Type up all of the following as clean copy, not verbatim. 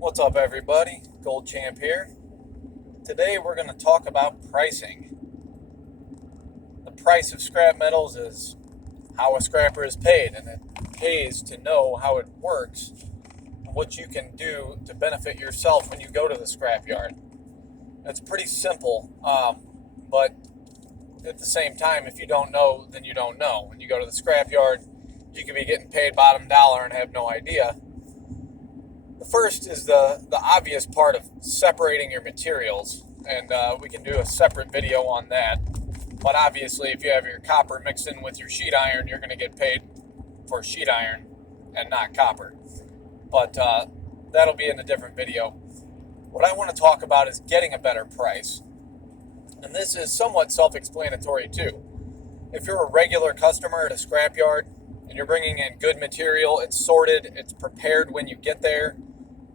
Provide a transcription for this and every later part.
What's up, everybody? Gold Champ here. Today we're going to talk about pricing. The price of scrap metals is how a scrapper is paid, and it pays to know how it works and what you can do to benefit yourself when you go to the scrapyard. It's pretty simple, but at the same time, if you don't know, then you don't know. When you go to the scrapyard, you could be getting paid bottom dollar and have no idea. The first is the obvious part of separating your materials, and we can do a separate video on that. But obviously, if you have your copper mixed in with your sheet iron, you're going to get paid for sheet iron and not copper. But that'll be in a different video. What I want to talk about is getting a better price. And this is somewhat self-explanatory too. If you're a regular customer at a scrapyard and you're bringing in good material, it's sorted, it's prepared when you get there,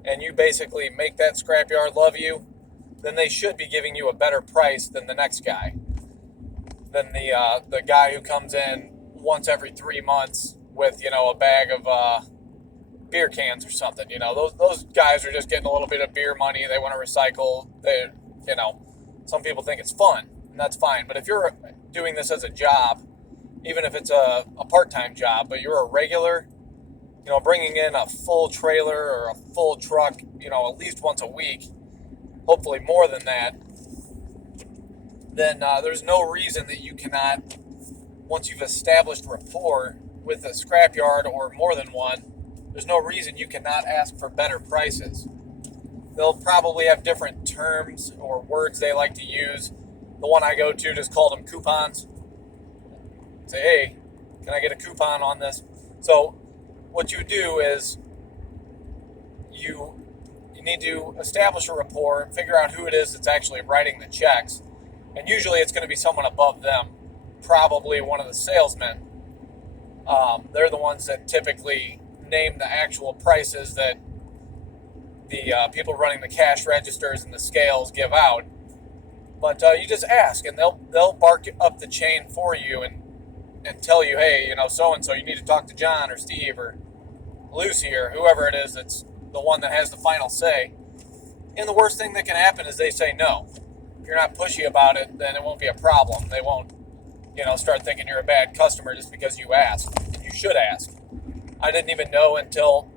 and you basically make that scrapyard love you, then they should be giving you a better price than the next guy. Than the guy who comes in once every 3 months with, a bag of beer cans or something. Those guys are just getting a little bit of beer money. They want to recycle. Some people think it's fun, and that's fine. But if you're doing this as a job, even if it's a part-time job, but you're a regular, bringing in a full trailer or a full truck, at least once a week, hopefully more than that, then there's no reason that you cannot, once you've established rapport with a scrapyard or more than one, there's no reason you cannot ask for better prices. They'll probably have different terms or words they like to use. The one I go to just called them coupons. Say, hey, can I get a coupon on this? So what you do is you need to establish a rapport, figure out who it is that's actually writing the checks. And usually it's going to be someone above them, probably one of the salesmen. They're the ones that typically name the actual prices that the people running the cash registers and the scales give out. But you just ask, and they'll bark up the chain for you and tell you, hey, so-and-so, you need to talk to John or Steve or Lucy or whoever it is that's the one that has the final say. And the worst thing that can happen is they say no. If you're not pushy about it, then it won't be a problem. They won't, start thinking you're a bad customer just because you ask. And you should ask. I didn't even know until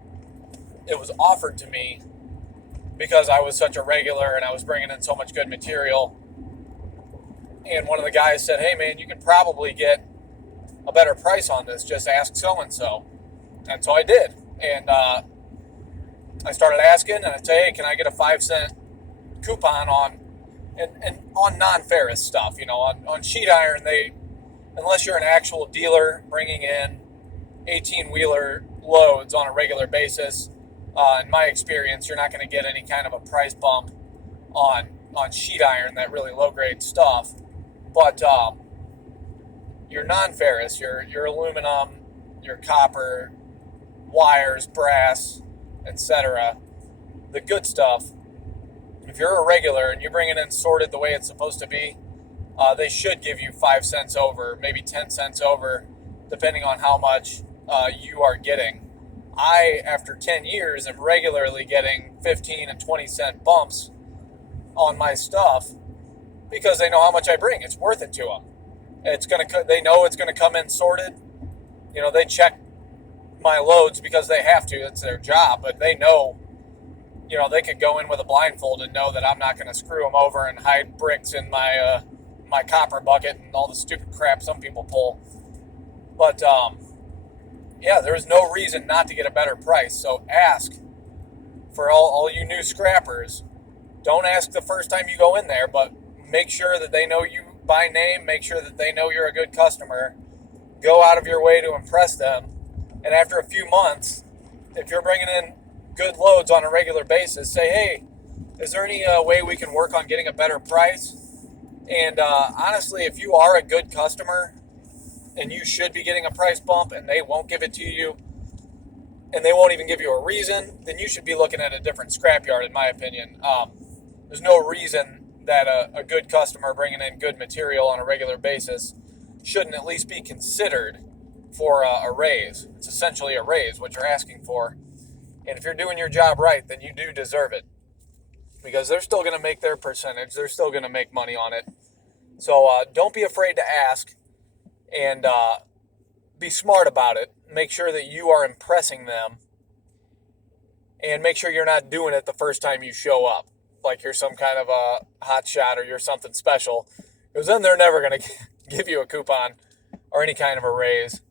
it was offered to me because I was such a regular and I was bringing in so much good material. And one of the guys said, hey, man, you could probably get a better price on this. Just ask so-and-so. And so I did. And I started asking, and I'd say, hey, can I get a 5-cent coupon on non-ferrous stuff? On sheet iron, unless you're an actual dealer bringing in 18-wheeler loads on a regular basis, in my experience, you're not going to get any kind of a price bump on sheet iron, that really low-grade stuff. But your non-ferrous, your aluminum, your copper, wires, brass, etc., the good stuff, if you're a regular and you're bringing in sorted the way it's supposed to be, they should give you 5 cents over, maybe 10 cents over, depending on how much you are getting. I, after 10 years, am regularly getting 15 and 20 cent bumps on my stuff because they know how much I bring. It's worth it to them. They know it's going to come in sorted. They check my loads because they have to. It's their job, but they know, they could go in with a blindfold and know that I'm not going to screw them over and hide bricks in my copper bucket and all the stupid crap some people pull. But, there is no reason not to get a better price. So ask for all you new scrappers. Don't ask the first time you go in there, but make sure that they know you by name. Make sure that they know you're a good customer. Go out of your way to impress them. And after a few months, if you're bringing in good loads on a regular basis, say, hey, is there any way we can work on getting a better price? And honestly, if you are a good customer and you should be getting a price bump and they won't give it to you and they won't even give you a reason, then you should be looking at a different scrapyard, in my opinion. There's no reason that a good customer bringing in good material on a regular basis shouldn't at least be considered for a raise. It's essentially a raise, what you're asking for. And if you're doing your job right, then you do deserve it. Because they're still going to make their percentage. They're still going to make money on it. So don't be afraid to ask, and be smart about it. Make sure that you are impressing them, and make sure you're not doing it the first time you show up, like you're some kind of a hot shot or you're something special, because then they're never going to give you a coupon or any kind of a raise.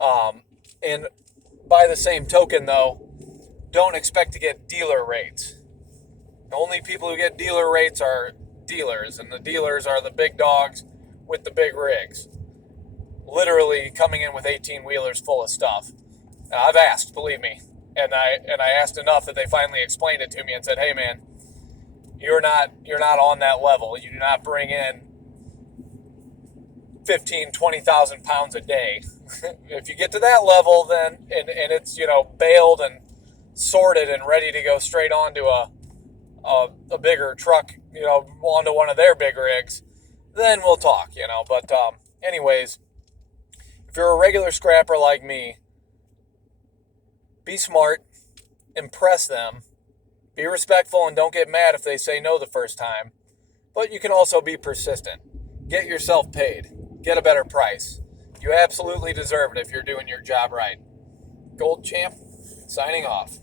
And by the same token, though, don't expect to get dealer rates. The only people who get dealer rates are dealers, and the dealers are the big dogs with the big rigs, literally coming in with 18-wheelers full of stuff. I've asked, believe me, and I asked enough that they finally explained it to me and said, "Hey, man, you're not on that level. You do not bring in 20,000 pounds a day. If you get to that level, then and it's baled and sorted and ready to go straight onto a bigger truck, onto one of their big rigs, then we'll talk, But anyways, if you're a regular scrapper like me, be smart, impress them, be respectful, and don't get mad if they say no the first time. But you can also be persistent. Get yourself paid. Get a better price. You absolutely deserve it if you're doing your job right. Gold Champ, signing off.